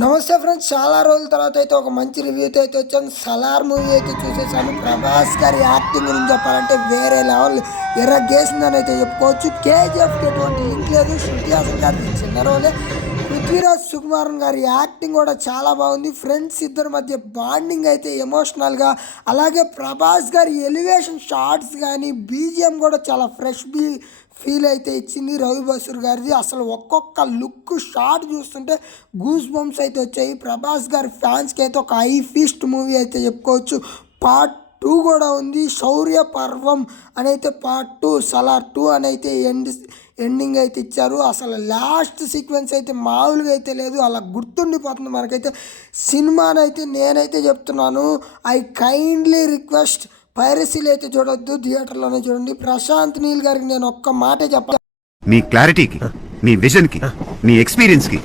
నమస్తే ఫ్రెండ్స్, చాలా రోజుల తర్వాత అయితే ఒక మంచి రివ్యూతో అయితే వచ్చాను. సలార్ మూవీ అయితే చూసేసాను. ప్రభాస్ గారి యాక్టింగ్ గురించి చెప్పాలంటే వేరే లెవెల్ ఎర్రగేసిందని అయితే చెప్పుకోవచ్చు. కేజీఎఫ్కి ఎటువంటి లింక్ లేదు. శృతి హాసన్ గారి చిన్న రోలే. పృథ్వీరాజ్ సుకుమారన్ గారి యాక్టింగ్ కూడా చాలా బాగుంది. ఫ్రెండ్స్ ఇద్దరి మధ్య బాండింగ్ అయితే ఎమోషనల్గా, అలాగే ప్రభాస్ గారి ఎలివేషన్ షార్ట్స్ కానీ బీజిఎం కూడా చాలా ఫ్రెష్ ఫీల్ అయితే ఇచ్చింది. రవి బసూర్ గారిది అసలు ఒక్కొక్క లుక్ షాట్ చూస్తుంటే గూస్ బంప్స్ అయితే వచ్చాయి. ప్రభాస్ గారి ఫ్యాన్స్కి అయితే ఒక హై ఫీస్ట్ మూవీ అయితే చెప్పుకోవచ్చు. పార్ట్ 2 కూడా ఉంది. శౌర్య పర్వం అని అయితే పార్ట్ 2, సలార్ 2 అని అయితే ఎండింగ్ అయితే ఇచ్చారు. అసలు లాస్ట్ సీక్వెన్స్ అయితే మామూలుగా అయితే లేదు, అలా గుర్తుండిపోతుంది మనకైతే. సినిమానైతే నేనైతే చెప్తున్నాను, ఐ కైండ్లీ రిక్వెస్ట్ పైరసీలు అయితే చూడొద్దు, థియేటర్లోనే చూడండి. ప్రశాంత్ నీల్ గారికి నేను ఒక్క మాట చెప్పాలి. మీ క్లారిటీకి, మీ విజన్కి, మీ ఎక్స్పీరియన్స్కి